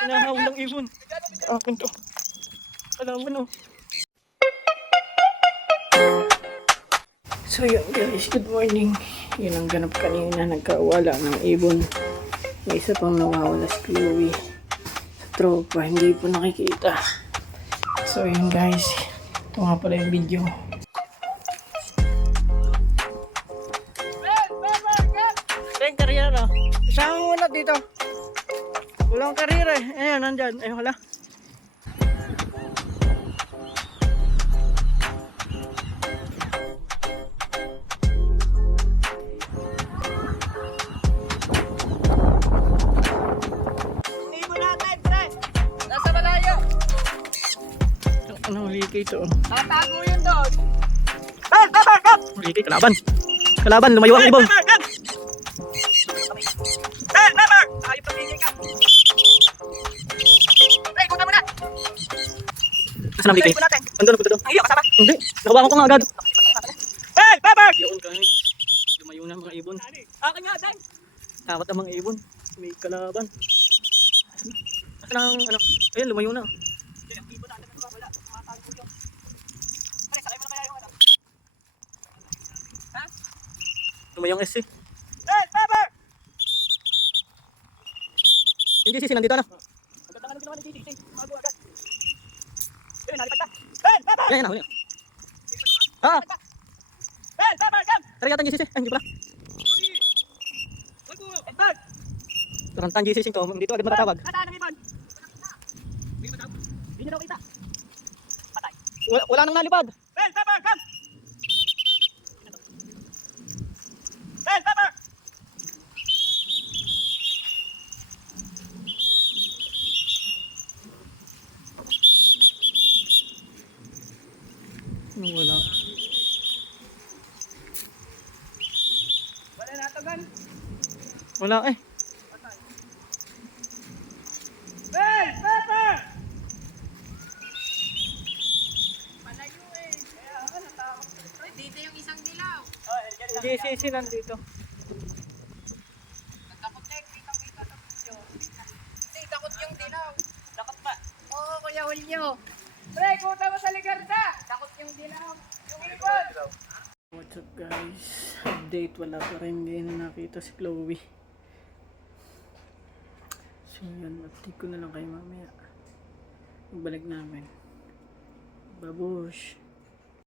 Pinahawal ng ibon. Akin to. Kalaban oh. So yun guys, good morning. Yun ang ganap kanina, nagkawala ng ibon. May isa pang nawawala si Chloe. Sa tropa, hindi po nakikita. So yun guys, ito nga pala yung video. Teng, karyera. Isama mo muna dito. Walang karira eh. Ayan, nandyan. Ay, wala. Anong likay ito? Tatago yun doon. Likay, kalaban. Kalaban, lumayo ang ibon. Ayop na bigay ka. Pre, ikutan mo na. Saan ang likay? Andun, punta doon. Ay, kasama. Hindi, nakabahan ko nga agad. Hey, Pepper! Yun guys, lumayo na ang mga ibon. Akin nga, Dan. Takot ang mga ibon. May kalaban. Saan ang, ano? Ayun, lumayo na. Yung ibon natin na wala. Matago yun. Pre, sakay mo na kaya yung ano. Ha? Lumayo ang SC. Hey, Pepper! Yung GCC nandito na. Ang ganda nga nung ginawa ng GCC. Mago agad. Yun, nalipad pa. Hey, Pepper! Yan, huli. Ah! Hey, Pepper, come! Tara yata ang GCC. Ay, hindi pala. Pepper! Tarantang GCC to. Dito agad matatawag. Kataan ng ibon. Hindi nyo daw kita. Patay. Wala nang nalipad. Hey, Pepper, come! Hey, Pepper! Wala. Wala na ito, gan. Wala eh. Hey, Pepper! Palayo eh. Kaya ako natakot. Dito yung isang dilaw. Oh, Yung GCC nandito. takot eh. Kita-kita takot yun. Hindi, takot yung dilaw. Takot pa? Oo, Kuya Julio. Pre, kuta mo sa Ligarda. Takot yung dilaw. Yung ibon. What's up guys? Update, wala pa rin. Hindi na nakita si Chloe. So yun, update ko na lang kayo mamaya. Magbalik namin. Babush!